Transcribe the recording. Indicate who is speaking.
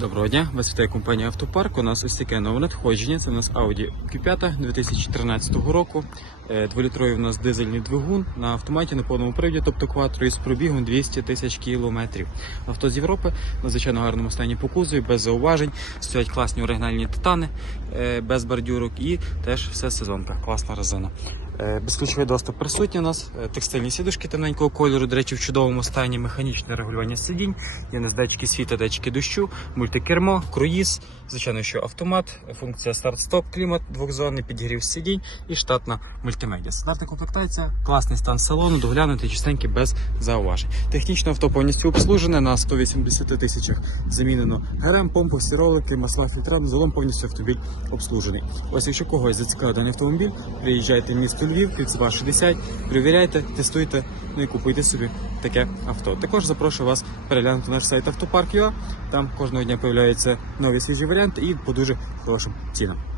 Speaker 1: Доброго дня, вас вітає компанія Автопарк. У нас ось таке нове надходження. Це у нас Audi Q5 2013 року. Е, Дволітровий у нас дизельний двигун на автоматі на повному приводі, тобто кватро із пробігом 200 тисяч кілометрів. Авто з Європи надзвичайно гарному стані по кузові, без зауважень. Стоять класні оригінальні титани е, без бордюрок і теж все сезонка. Класна резина. Е, Безключовий доступ присутній у нас, е, текстильні сідушки темненького кольору, до речі, в чудовому стані, механічне регулювання сидінь, є нас датчики світла, датчики дощу, мультикермо, круїз, звичайно, що автомат, функція старт-стоп, клімат, двохзонний підігрів сидінь і штатна мультимедіа. Стандартна комплектація, класний стан салону, доглянутий, чистенький, без зауважень. Технічно авто повністю обслужене на 180 тисячах замінено ГРМ, помпу, всі ролики, масла, фільтра, загалом повністю автомобіль обслужений. Ось якщо когось зацікавив даний автомобіль, приїжджайте в місто Львів, Кільцева 60, перевіряйте, тестуйте, ну і купуйте собі таке авто. Також запрошую вас переглянути наш сайт Автопарк.ua. Там кожного дня появляються нові свіжі варіанти і по дуже хорошим цінам.